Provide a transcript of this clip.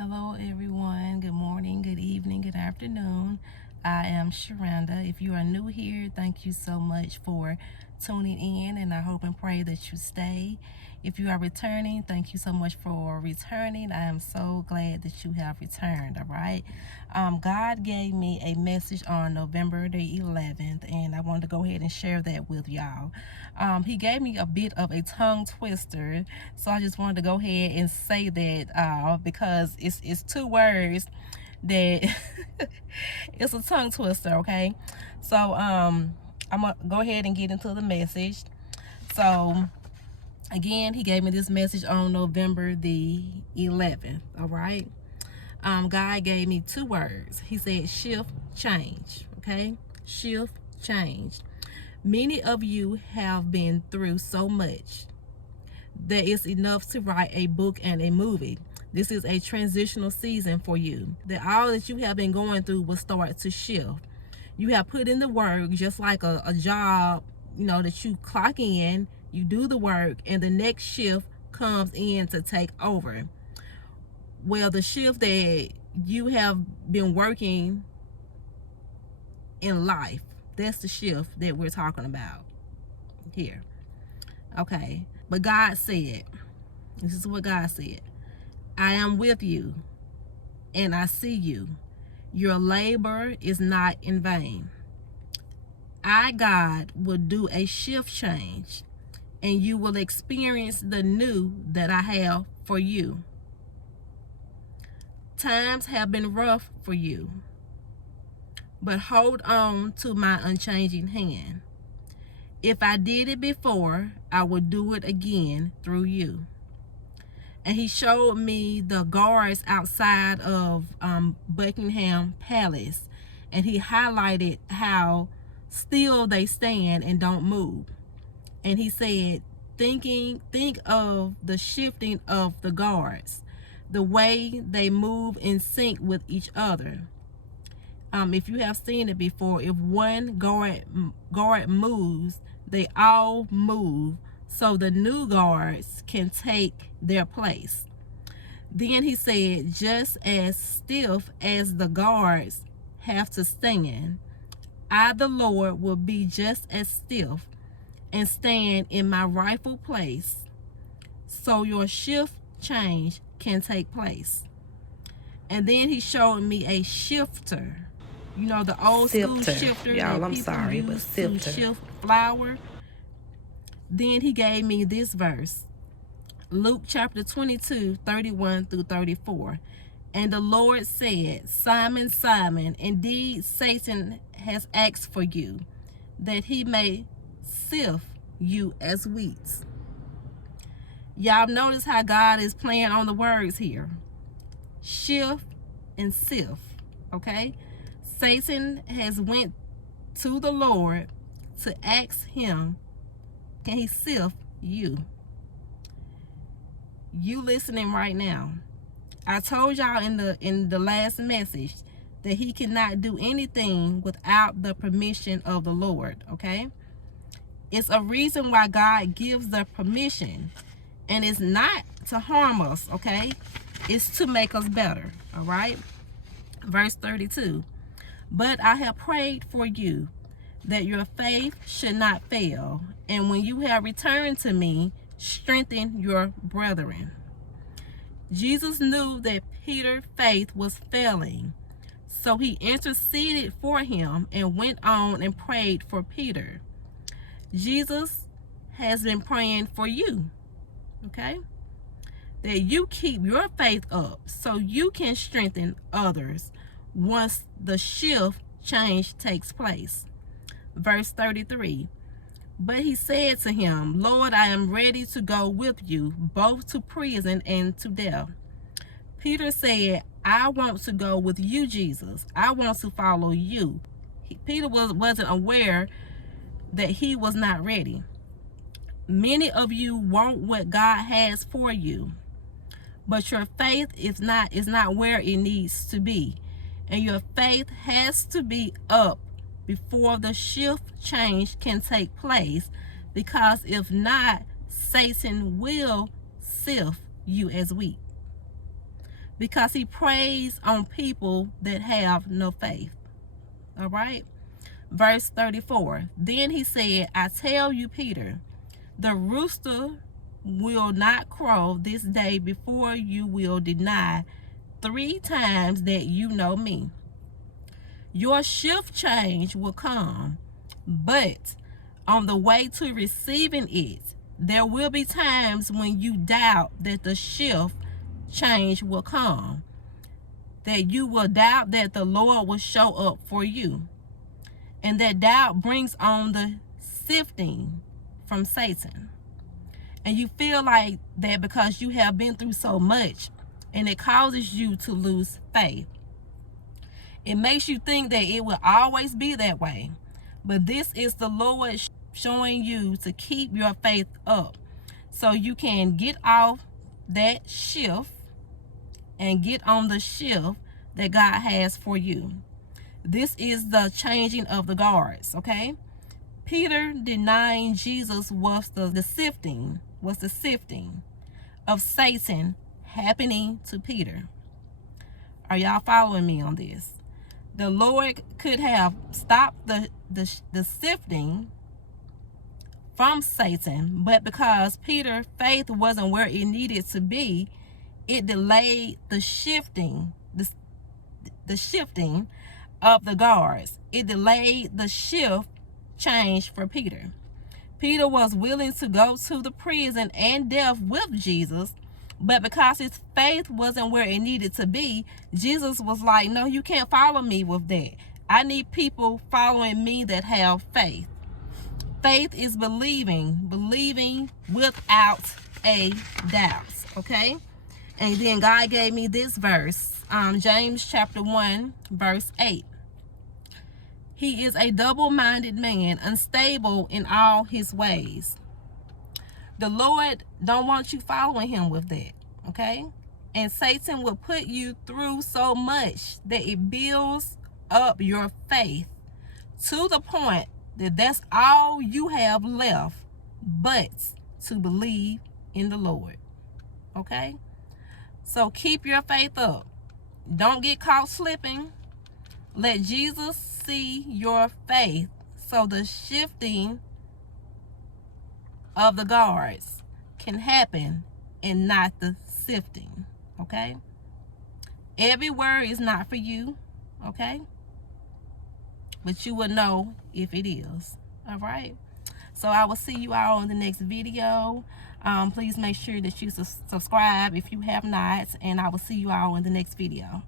Hello, everyone. Good morning, good evening, good afternoon. I am Sharanda. If you are new here, thank you so much for tuning in, and I hope and pray that you stay. If you are returning, thank you so much for returning. I am so glad that you have returned. All right. God gave me a message on November the 11th, and I wanted to go ahead and share that with y'all. He gave me a bit of a tongue twister, so I just wanted to go ahead and say that because it's two words that it's a tongue twister. Okay, so I'm gonna go ahead and get into the message. So again, he gave me this message on November the 11th. All right. God gave me two words. He said shift, change. Okay, shift, change. Many of you have been through so much that it's enough to write a book and a movie. This is a transitional season for you. That all that you have been going through will start to shift. You have put in the work, just like a job, that you clock in, you do the work, and the next shift comes in to take over. Well, the shift that you have been working in life, that's the shift that we're talking about here. Okay. But God said, this is what God said: I am with you and I see you. Your labor is not in vain. I, God, will do a shift change, and you will experience the new that I have for you. Times have been rough for you, but hold on to my unchanging hand. If I did it before, I will do it again through you. And he showed me the guards outside of Buckingham Palace, and he highlighted how still they stand and don't move. And he said, think of the shifting of the guards, the way they move in sync with each other. If you have seen it before, if one guard moves, they all move, so the new guards can take their place. Then he said, just as stiff as the guards have to stand, I, the Lord, will be just as stiff and stand in my rightful place, so your shift change can take place. And then he showed me a shifter. The old school shifter Y'all, that I'm people sorry, but use to sifter. shift flour. Then he gave me this verse, Luke chapter 22, 31 through 34. And the Lord said, Simon, Simon, indeed Satan has asked for you, that he may sift you as wheat. Y'all notice how God is playing on the words here. Shift and sift, okay? Satan has went to the Lord to ask him, can he sift you? You listening right now. I told y'all in the last message that he cannot do anything without the permission of the Lord, okay? It's a reason why God gives the permission, and it's not to harm us, okay? It's to make us better, all right? Verse 32. But I have prayed for you that your faith should not fail, and when you have returned to me, strengthen your brethren. Jesus knew that Peter's faith was failing, so he interceded for him and went on and prayed for Peter. Jesus has been praying for you, okay? That you keep your faith up so you can strengthen others once the shift change takes place. Verse 33. But he said to him, Lord, I am ready to go with you, both to prison and to death. Peter said, I want to go with you, Jesus. I want to follow you. Peter wasn't aware that he was not ready. Many of you want what God has for you, but your faith is not where it needs to be. And your faith has to be up before the shift change can take place, because if not, Satan will sift you as wheat. because he preys on people that have no faith. All right. Verse 34. Then he said, I tell you, Peter, the rooster will not crow this day before you will deny 3 times that you know me. Your shift change will come, but on the way to receiving it, there will be times when you doubt that the shift change will come, that you will doubt that the Lord will show up for you. And that doubt brings on the sifting from Satan. And you feel like that because you have been through so much, and it causes you to lose faith. It makes you think that it will always be that way. But this is the Lord showing you to keep your faith up so you can get off that shift and get on the shift that God has for you. This is the changing of the guards, okay? Peter denying Jesus was the sifting of Satan happening to Peter. Are y'all following me on this? The Lord could have stopped the sifting from Satan, but because Peter's faith wasn't where it needed to be, it delayed the shifting, the shifting of the guards. It delayed the shift change for Peter. Peter was willing to go to the prison and death with Jesus, but because his faith wasn't where it needed to be, Jesus was like, no, you can't follow me with that. I need people following me that have faith. Faith is believing without a doubt, okay? And then God gave me this verse, James chapter 1, verse 8. He is a double-minded man, unstable in all his ways. The Lord don't want you following him with that, okay? And Satan will put you through so much that it builds up your faith to the point that that's all you have left but to believe in the Lord, okay? So keep your faith up. Don't get caught slipping. Let Jesus see your faith so the shifting of the guards can happen and not the sifting, okay? Every word is not for you, okay? But you will know if it is, all right? So I will see you all in the next video. Please make sure that you subscribe if you have not, and I will see you all in the next video.